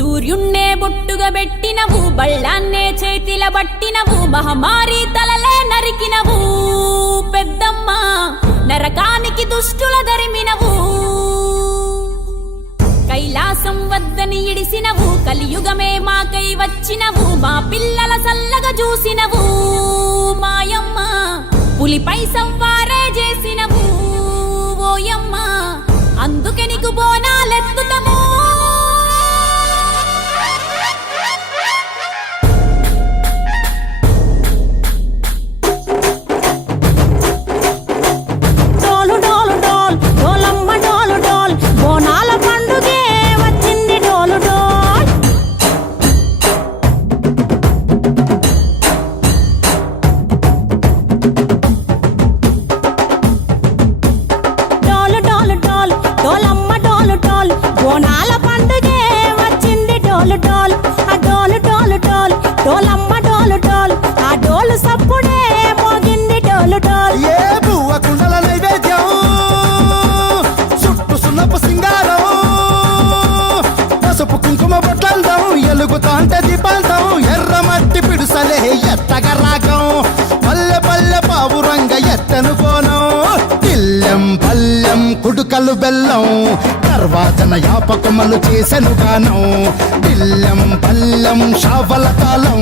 సూర్యున్నే బొట్టుగా పెట్టినవు, బళ్ళాన్నే చేతిల బట్టినవు, మహమారి తలలే నరికినవు పెద్దమ్మ, నరకానికి దుష్టుల దరిమినవు. కైలాసం వద్దని ఇడిసినవు, కలియుగమే మాకై వచ్చినవు, మా పిల్లల సల్లగా చూసినవు మాయమ్మ, పులిపై సంవారే చేసినవు ఓయమ్మ, అందుకే నీకు బోనాలెత్తుతము. ఎలుగుతాంటే దీపాంతం ఎర్రమట్టి పిడుసలే ఎత్తగా రాగం, పల్లె పల్లె పావురంగ ఎత్తను కోనం, ఇల్లెం పల్లెం కుడుకలు బెల్లం, తర్వాతన యాపకమలు చేసెను గానం, ఇల్లెం పల్లెం షావల కాలం,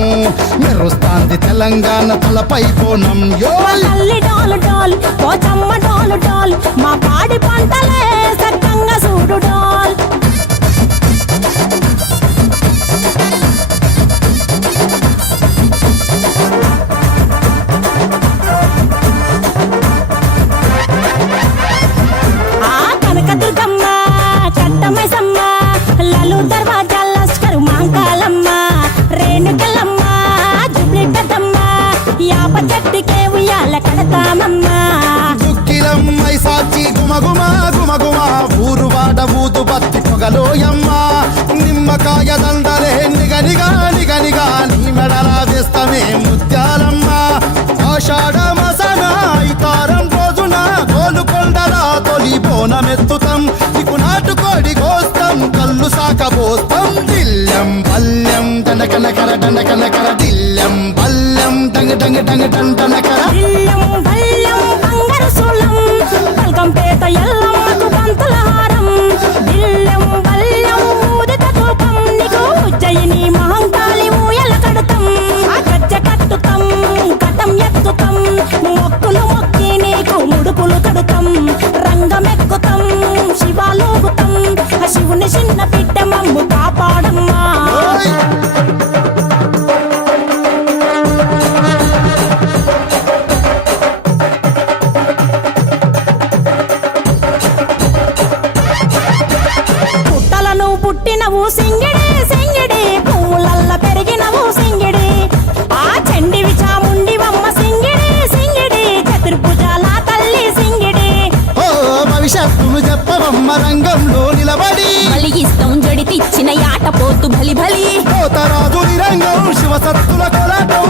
మెరుస్తాంది తెలంగాణ తలపై కోణం. మా పాడి పంటలే సక్కంగా చూడు డాల్. దుక్కిలమ్మై సాచి గుమగుమ గుమగుమ, ఊరు వాడ ఊదు బత్తి పొగలోయమ్మ, నిమ్మకాయ దండలే నిగనిగా నిగనిగా, నీ మెడలా వేస్తమే ముత్యాలమ్మ, ఆషాఢ మసన ఇతారం రోజున గోలుకొండలా తొలి బోనమెత్తుతాం, నీకు నాటుకోడి కోస్తాం కళ్ళు సాకబోస్తాం, దిల్లెం పల్లెం దండకనకర దండకనకర, దిల్లెం పల్లెం డంగ డంగ డంగ డండనకర. పల్కంపేట ఎల్లమ్మకు పంతుల హారం, బిల్లెం బల్లెం ఊదిత ధూపం, నీకు ఉజ్జయిని మహంకాళి ఊయల కడతాం, గజ్జ కట్టుతాం కటం ఎత్తుతాం, మొక్కులు మొక్కి నీకు ముడుపులు కడుతాం, రంగమెక్కుతాం శివాలోగుతాం, శివుని చిన్న బిడ్డ మమ్ము కాపాడమ్మా. పుట్టినవు సింగిడి సింగిడి, పువ్వులల్ల పెరిగినవు సింగిడి, ఆ చండివి చాముండివమ్మ సింగిడి సింగిడి, చతుర్భుజాల తల్లి సింగిడి. ఓ భవిష్యత్తును చెప్పవమ్మ రంగంలో నిలబడి, బలిగిస్తాం జడితిచ్చిన యాట పోతు బలి బలి, కోతరాజు రంగం శివసత్తుల కొలటం,